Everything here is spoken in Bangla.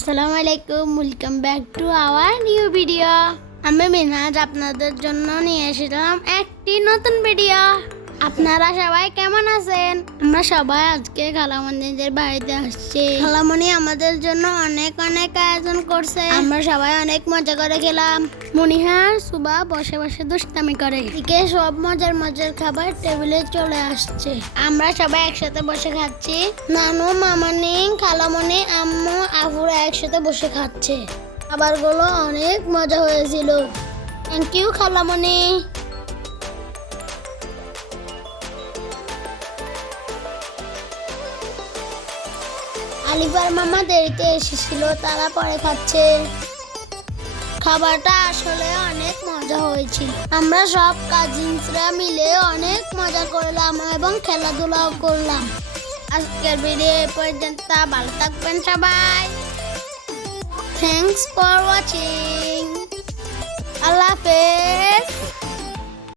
আসসালামু আলাইকুম welcome back to our new video আমি মিনাজ আপনাদের জন্য নিয়ে এসেছিলাম একটি নতুন ভিডিও আপনারা সবাই কেমন আছেন? আমরা সবাই আজকে খালামণিদের বাড়িতে আসছি। খালামণি আমাদের জন্য অনেক অনেক আয়োজন করছে। আমরা সবাই অনেক মজা করে খেলাম। মনিহার সুবা বসে বসে দুষ্টামি করে। এদিকে সব মজার মজার খাবার টেবিলে চলে আসছে। আমরা সবাই একসাথে বসে খাচ্ছি। নানু মামানি খালামণি আম্মু আফুরা একসাথে বসে খাচ্ছে। খাবারগুলো অনেক মজা হয়েছিল। থ্যাংক ইউ খালামণি। আলিফার মামা দেরিতে এসেছিল, তারা পরে খাচ্ছে। খাবারটা আসলে অনেক মজা হয়েছিল। আমরা সব কাজিনসরা মিলে অনেক মজা করলাম এবং খেলাধুলাও করলাম। আজকের ভিডিও এ পর্যন্ত ভালো থাকবেন সবাই। Thanks for watching